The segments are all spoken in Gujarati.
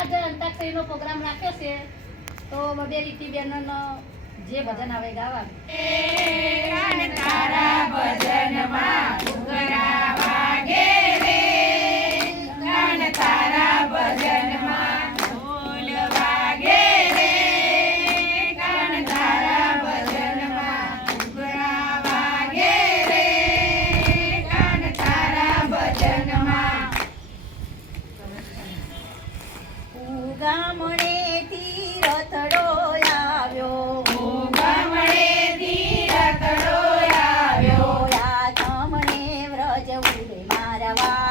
આજ અંતાક્ષરીનો પ્રોગ્રામ રાખ્યો છે, તો બબે રીતિ બેનનો જે ભજન આવે ગાવા તારા ભજનમાં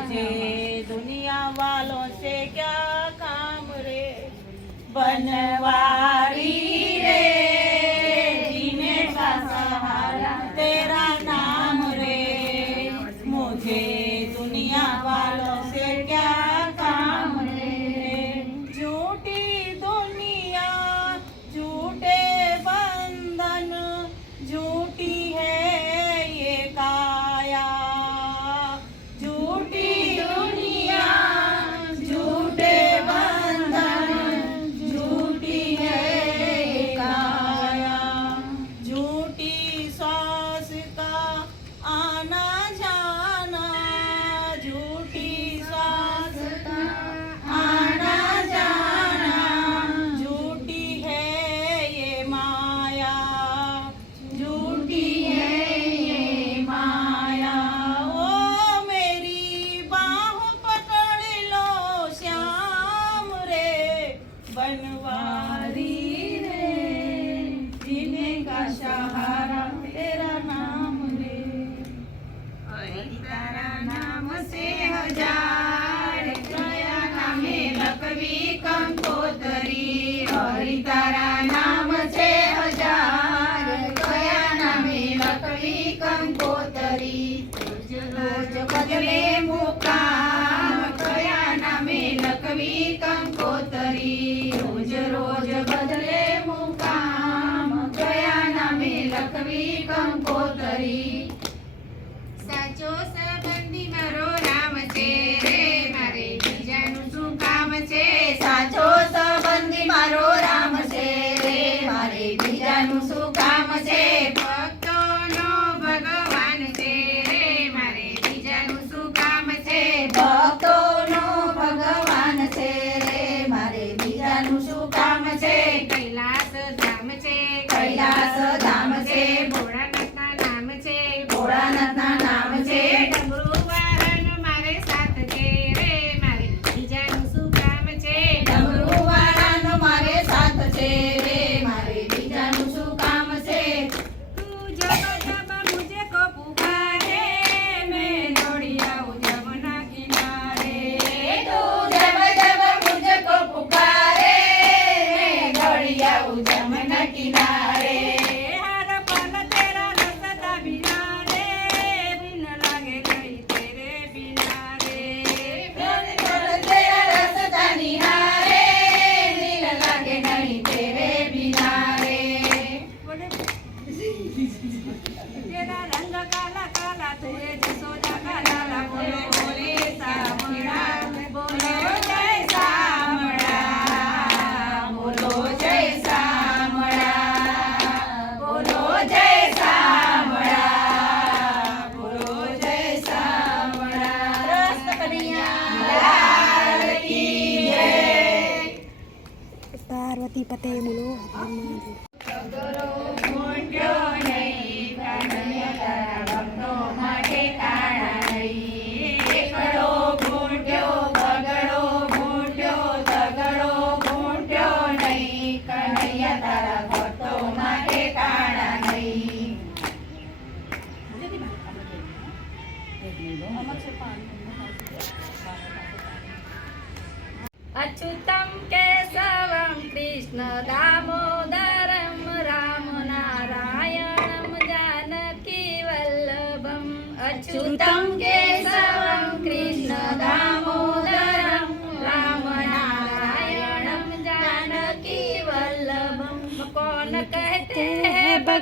मुझे दुनिया वालों से क्या काम रे बनवारी रे Bye, Nuba. Bye. పర్వతేములు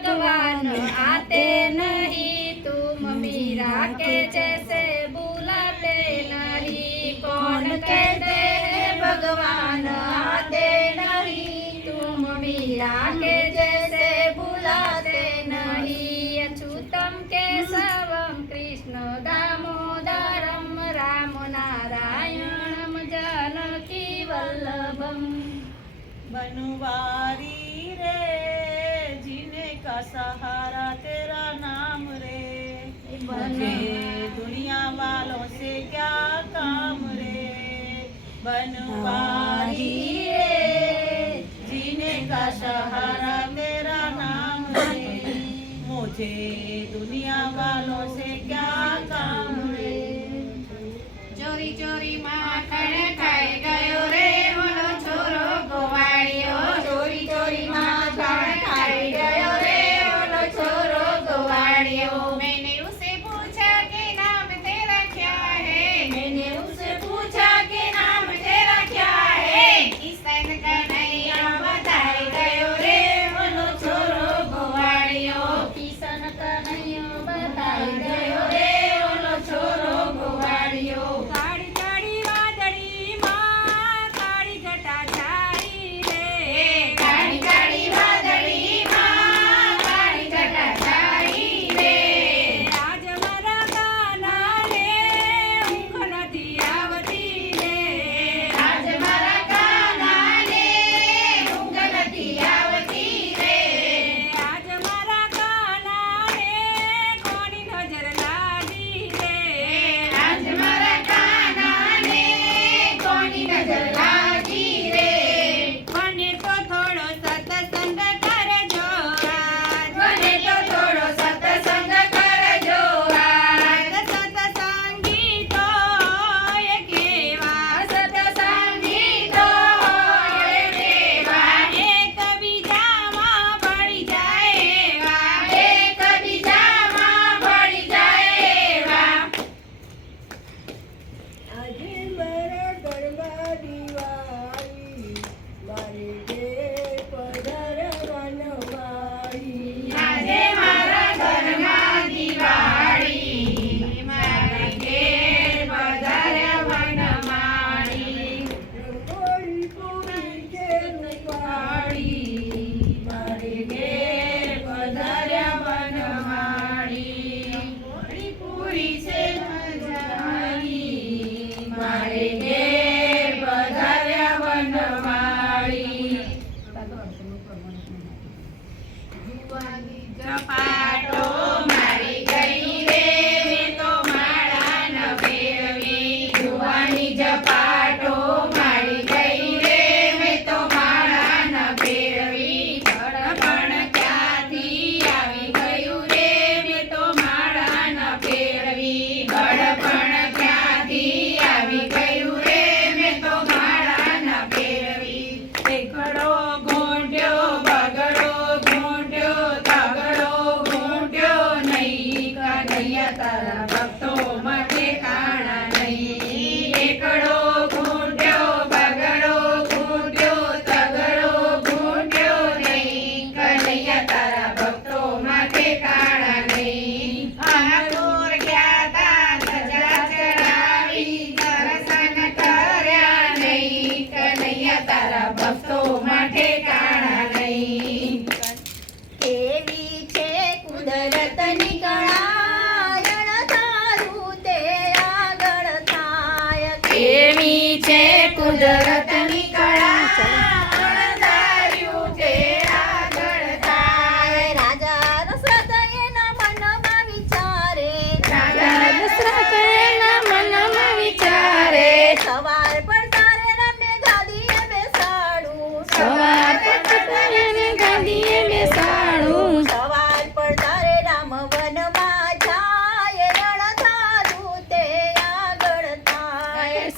ભગવાન આતે નહીં તું મમ્મી રાખે જૈસે બુલાતે નહીં. કોણ કહેતે ભગવાન આતે નહીં તું મમ્મી રાખે જૈસે બુલાતે નહીં. અછૂતમ કે સવમ કૃષ્ણ દામોદરમ, રામ નારાયણમ, જાનકી વલ્લભમ. બનુવારી રે सहारा तेरा नाम रे बने दुनिया वालों से क्या काम रे बनवारी रे जीने का सहारा मेरा नाम रे मुझे दुनिया वालों से क्या काम रे चोरी चोरी माँ खड़े I. That I tarabafto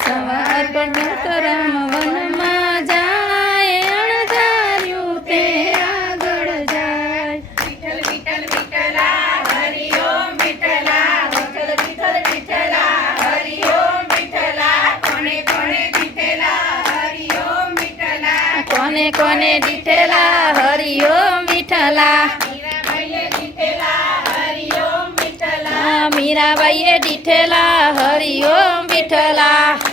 સવાર પર કરમ વનમાં તે આગળ જાય. કોને કોને દીઠેલા હરિ ઓમ મીરાબાઈએ દીઠેલા હરિ ઓમ વિઠ્ઠલા.